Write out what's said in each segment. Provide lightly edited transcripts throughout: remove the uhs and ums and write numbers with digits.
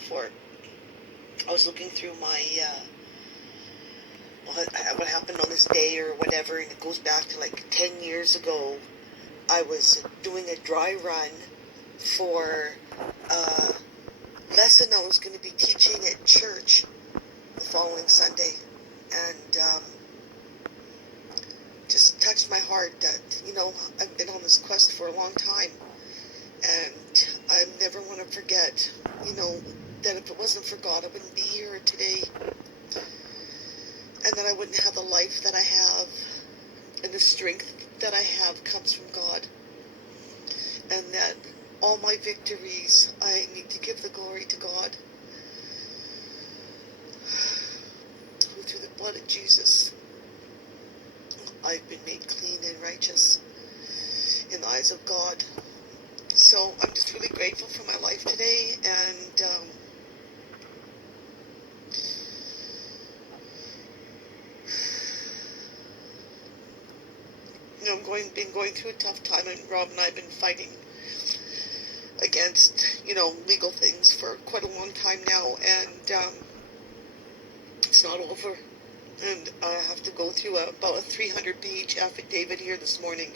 before. I was looking through my, what happened on this day or whatever, and it goes back to like 10 years ago. I was doing a dry run for a lesson I was going to be teaching at church the following Sunday. And just touched my heart that, I've been on this quest for a long time. And I never want to forget, that if it wasn't for God, I wouldn't be here today. And that I wouldn't have the life that I have. And the strength that I have comes from God. And that all my victories, I need to give the glory to God. Who through the blood of Jesus, I've been made clean and righteous in the eyes of God. So I'm just really grateful for my life today, and I've been going through a tough time, and Rob and I have been fighting against, legal things for quite a long time now, and it's not over. And I have to go through about a 300-page affidavit here this morning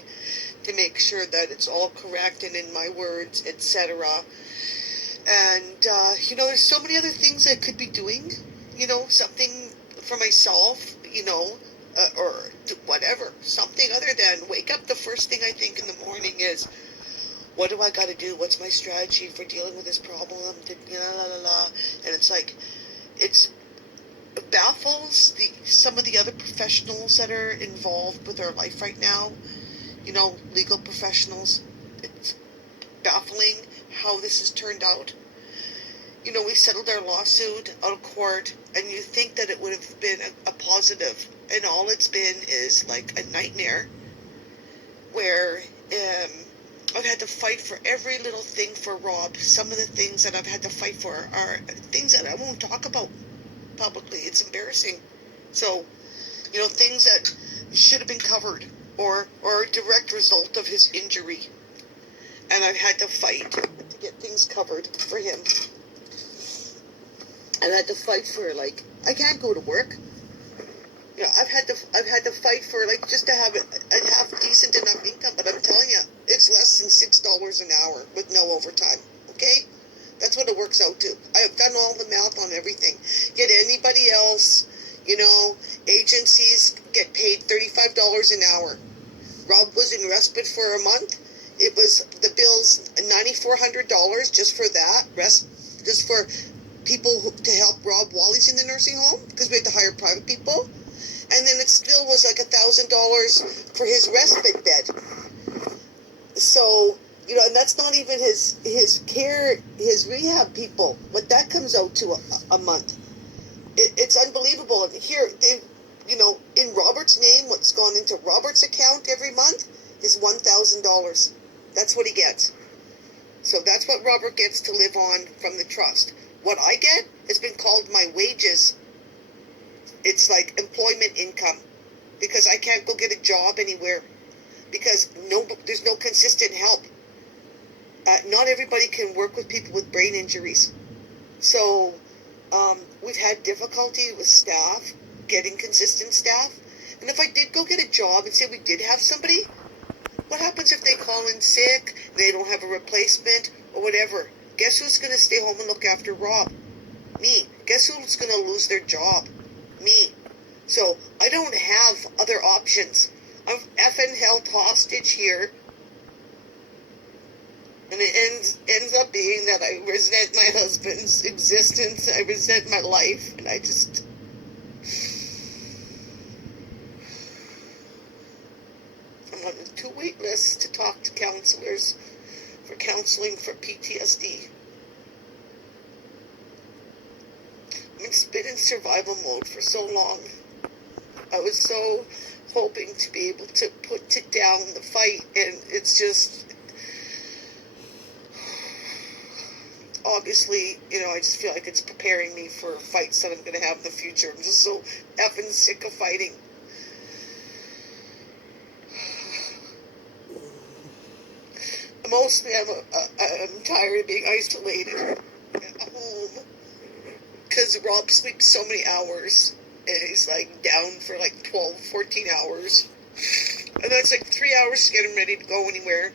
to make sure that it's all correct and in my words, etc. And, there's so many other things I could be doing, something for myself, or whatever, something other than wake up. The first thing I think in the morning is, what do I got to do? What's my strategy for dealing with this problem? And it's like, it baffles some of the other professionals that are involved with our life right now, legal professionals. It's baffling how this has turned out. We settled our lawsuit out of court, and you think that it would have been a positive, and all it's been is like a nightmare where I've had to fight for every little thing for Rob. Some of the things that I've had to fight for are things that I won't talk about publicly. It's embarrassing. So, things that should have been covered or a direct result of his injury. And I've had to fight to get things covered for him. And I had to fight for, I can't go to work. I've had to fight for, just to have a half decent enough income. But I'm telling you, it's less than $6 an hour with no overtime. Okay? That's what it works out to. I've done all the math on everything. Yet anybody else, agencies get paid $35 an hour. Rob was in respite for a month. It was, the bill's $9,400 just for that, just for people to help Rob while he's in the nursing home, because we had to hire private people. And then it still was like $1,000 for his respite bed. So, and that's not even his care, his rehab people, what that comes out to a month. It's unbelievable. And here, in Robert's name, what's gone into Robert's account every month is $1,000. That's what he gets. So that's what Robert gets to live on from the trust. What I get has been called my wages. It's like employment income, because I can't go get a job anywhere, because there's no consistent help. Not everybody can work with people with brain injuries. So we've had difficulty with staff, getting consistent staff. And if I did go get a job and say we did have somebody, what happens if they call in sick, they don't have a replacement, or whatever? Guess who's going to stay home and look after Rob? Me. Guess who's going to lose their job? Me. So I don't have other options. I'm effing held hostage here. And it ends up being that I resent my husband's existence. I resent my life. And I just... I'm on the 2 wait lists to talk to counselors for counseling for PTSD. I've been in survival mode for so long. I was so hoping to be able to put down the fight, and it's just... Obviously, I just feel like it's preparing me for fights that I'm going to have in the future. I'm just so effing sick of fighting. Mostly, I'm tired of being isolated at home. because Rob sleeps so many hours, and he's like down for like 12, 14 hours. And that's like 3 hours to get him ready to go anywhere.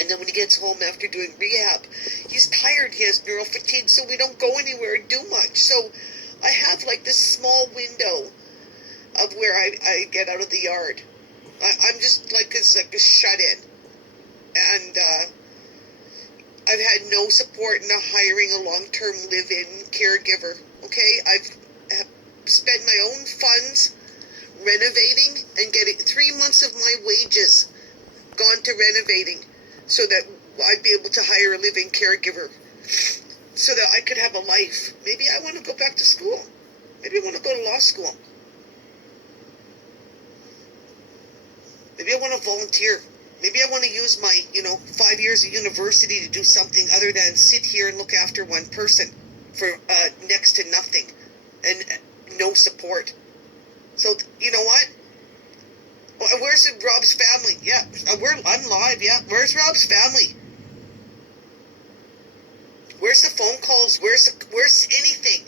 And then when he gets home after doing rehab, he's tired, he has neural fatigue, so we don't go anywhere and do much. So I have like this small window of where I get out of the yard. I'm just like, it's like a shut-in. And I've had no support in hiring a long-term live-in caregiver, okay? I've spent my own funds renovating and getting 3 months of my wages gone to renovating so that I'd be able to hire a live-in caregiver so that I could have a life. Maybe I want to go back to school. Maybe I want to go to law school. Maybe I want to volunteer. Maybe I want to use my, 5 years of university to do something other than sit here and look after one person for next to nothing and no support. So, you know what? Where's Rob's family? Yeah, I'm live, yeah. Where's Rob's family? Where's the phone calls? Where's anything?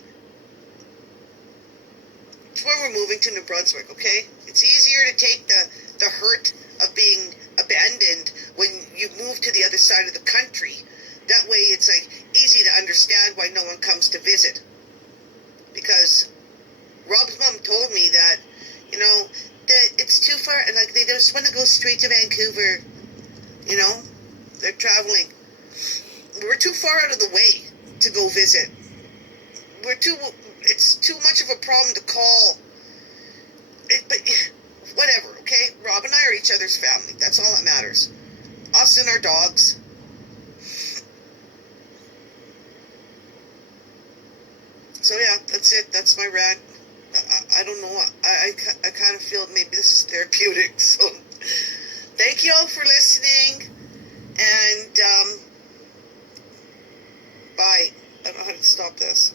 It's where we're moving to New Brunswick, okay? It's easier to take the hurt of being abandoned when you move to the other side of the country. That way it's like easy to understand why no one comes to visit. Because Rob's mom told me that, that it's too far, and like they just want to go straight to Vancouver. They're traveling. We're too far out of the way to go visit. It's too much of a problem to call. But whatever, okay? Rob and I are each other's family. That's all that matters. Us and our dogs. So yeah, that's it. That's my rant. I don't know. I kind of feel maybe this is therapeutic. So thank you all for listening. And bye. I don't know how to stop this.